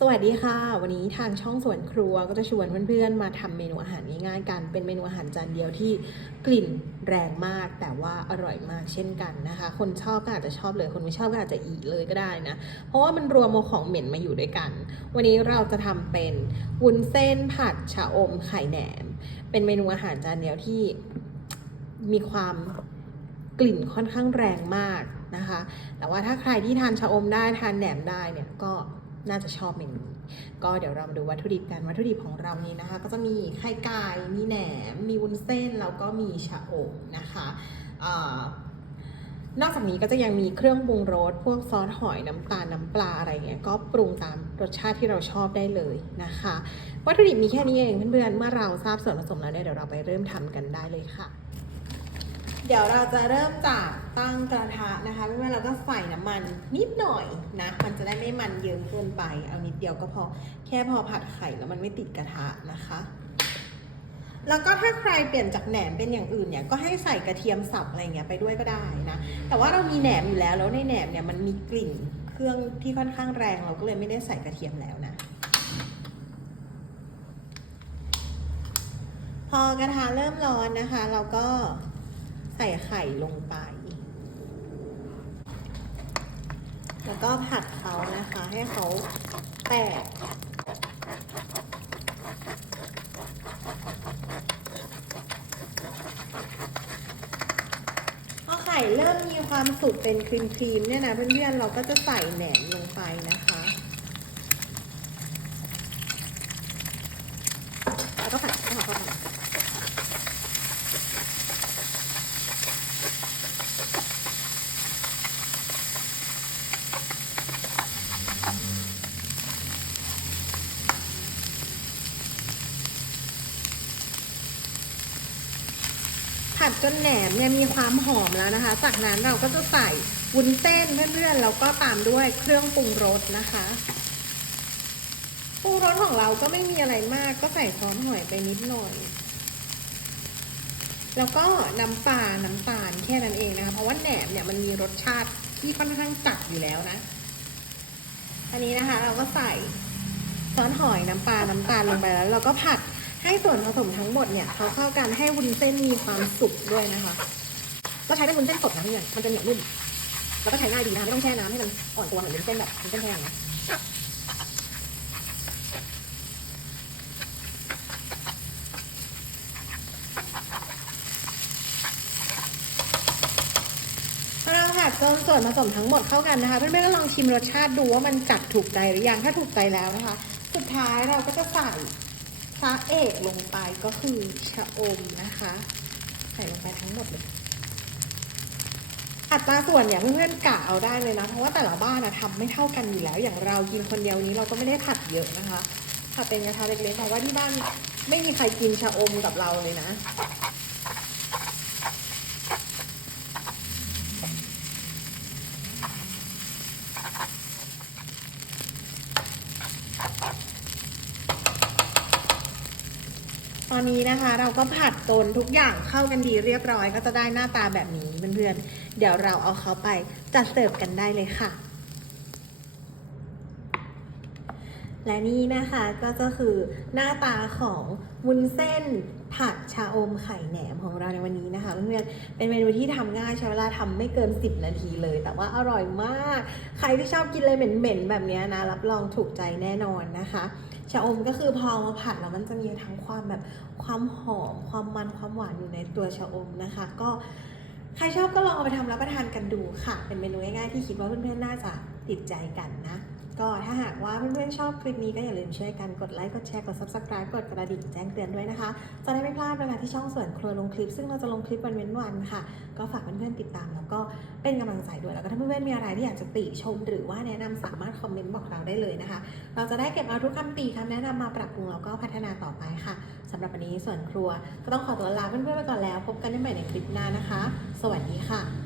สวัสดีค่ะ วันนี้ทางช่องสวนครัวก็จะชวนเพื่อนๆมาทำเมนูอาหารง่ายๆกัน เป็นเมนูอาหารจานเดียวที่กลิ่นแรงมาก แต่ว่าอร่อยมากเช่นกันนะคะ คนชอบก็อาจจะชอบเลย คนไม่ชอบก็อาจจะอีเลยก็ได้นะ เพราะว่ามันรวมเอาของเหม็นมาอยู่ด้วยกัน วันนี้เราจะทำเป็นวุ้นเส้นผัดชะอมไข่แหนม เป็นเมนูอาหารจานเดียวที่มีความกลิ่นค่อนข้างแรงมากนะคะ แต่ว่าถ้าใครที่ทานชะอมได้ทานแหนมได้เนี่ยก็ น่าจะชอบเมนูก็เดี๋ยวเรามาดูวัตถุดิบกันวัตถุดิบของเรานี้นะคะ ก็จะมีไข่ไก่มีแหนม มีวุ้นเส้นแล้วก็มีชะอมนะคะอนอกจากนี้ก็จะยังมีเครื่องปรุงรสพวกซอสหอยน้ำตาลน้ำปลาอะไรเงี้ยก็ปรุงตามรสชาติที่เราชอบได้เลยนะคะ วัตถุดิบมีแค่นี้เองเพื่อนๆเมื่อเราทราบส่วนผสมแล้วเนี่ยเดี๋ยวเราไปเริ่มทำกันได้เลยค่ะ เดี๋ยวเราจะเริ่มจากตั้งกระทะนะคะเพื่เราก็ใส่น้ำมันนิดหน่อยนะ มันจะได้ไม่มันเยิ้มเกินไป เอานิดเดียวก็พอ แค่พอผัดไข่แล้วมันไม่ติดกระทะนะคะ แล้วก็ถ้าใครเปลี่ยนจากแหนมเป็นอย่างอื่นเนี่ย ก็ให้ใส่กระเทียมสับอะไรเงี้ยไปด้วยก็ได้นะ แต่ว่าเรามีแหนมอยู่แล้ว แล้วในแหนมเนี่ยมันมีกลิ่นเครื่องที่ค่อนข้างแรงเราก็เลยไม่ได้ใส่กระเทียมแล้วนะพอกระทะเริ่มร้อนนะคะ เราก็ ใส่ไข่ลงไป แล้วก็ผัดเขานะคะ ให้เขาแตกพอไข่เริ่มมีความสุกเป็นครีมครีมๆเนี่ยนะเพื่อนๆเราก็จะใส่แหนมลงไปนะคะ แล้วก็ผัดให้เขาเข้ากัน ผัดจนแหนมเนี่ยมีความหอมแล้วนะคะ จากนั้นเราก็จะใส่วุ้นเส้นเพื่อนๆแล้วก็ตามด้วยเครื่องปรุงรสนะคะปรุงรสของเราก็ไม่มีอะไรมาก ก็ใส่ซอสหอยไปนิดหน่อย แล้วก็น้ำปลาน้ำตาลแค่นั้นเองนะคะ เพราะว่าแหนมเนี่ยมันมีรสชาติที่ค่อนข้างจัดอยู่แล้วนะ อันนี้นะคะ เราก็ใส่ซอสหอยน้ำปลาน้ำตาลลงไปแล้ว เราก็ผัด ให้ส่วนผสมทั้งหมดเนี่ยเขาเข้ากันให้วุ้นเส้นมีความสุกด้วยนะคะก็ใช้เป็นวุ้นเส้นสดนะเพื่อนมันจะเหนียวนุ่มแล้วก็ใช้ง่ายดีนะคะไม่ต้องแช่น้ำให้มันอ่อนตัวเหมือนวุ้นเส้นแบบวุ้นเส้นแห้งนะเราผัดจนส่วนผสมทั้งหมดเข้ากันนะคะเพื่อนๆก็ลองชิมรสชาติดูว่ามันจัดถูกใจหรือยังถ้าถูกใจแล้วนะคะ สุดท้ายเราก็จะใส่ ซาเอกลงไปก็คือชะอมนะคะ ใส่ลงไปทั้งหมดเลยอัตราส่วนเนี่ยเพื่อนๆกะเอาได้เลยนะ เพราะว่าแต่ละบ้านอะทำไม่เท่ากันอยู่แล้ว อย่างเรากินคนเดียวนี้เราก็ไม่ได้ผัดเยอะนะคะผัดเป็นกระทะเล็กๆเพราะว่าที่บ้านไม่มีใครกินชะอมกับเราเลยนะ ต อนนี้นะคะเราก็ผัดจนทุกอย่างเข้ากันดีเรียบร้อย ก็จะได้หน้าตาแบบนี้เพื่อนๆ เดี๋ยวเราเอาเขาไปจัดเสิร์ฟกันได้เลยค่ะ และนี่นะคะก็จะคือหน้าตาของวุ้นเส้นผัดชาอมไข่แหนมของเราในวันนี้นะคะเพื่อนๆ เป็นเมนูที่ทำง่ายใช้เวลาทำไม่เกิน 10 นาทีเลย แต่ว่าอร่อยมาก ใครที่ชอบกินอะไรเหม็นๆ แบบนี้นะ รับรองถูกใจแน่นอนนะคะ ชาอมก็คือพอมาผัดแล้วมันจะมีทั้งความแบบความหอมความมันความหวานอยู่ในตัวชาอมนะคะ ก็ใครชอบก็ลองเอาไปทำรับประทานกันดูค่ะ เป็นเมนูง่ายๆที่คิดว่าเพื่อนๆน่าจะติดใจกันนะ ก็ถ้าหากว่าเพื่อนๆชอบคลิปนี้ก็อย่าลืมช่วยกันกดไลค์ กดแชร์ กด subscribe กดกระดิ่งแจ้งเตือนด้วยนะคะ จะได้ไม่พลาดเวลาที่ช่องส่วนครัวลงคลิป ซึ่งเราจะลงคลิปวันเว้นวันค่ะ ก็ฝากเพื่อนๆติดตาม แล้วก็เป็นกำลังใจด้วย แล้วก็ถ้าเพื่อนๆมีอะไรที่อยากจะติชม หรือว่าแนะนำสามารถคอมเมนต์บอกเราได้เลยนะคะ เราจะได้เก็บเอาทุกคำติคำแนะนำมาปรับปรุงแล้วก็พัฒนาต่อไปค่ะสำหรับวันนี้ส่วนครัว ก็ต้องขอตัวลาเพื่อนๆไปก่อนแล้ว พบกันได้ใหม่ในคลิปหน้านะคะ สวัสดีค่ะ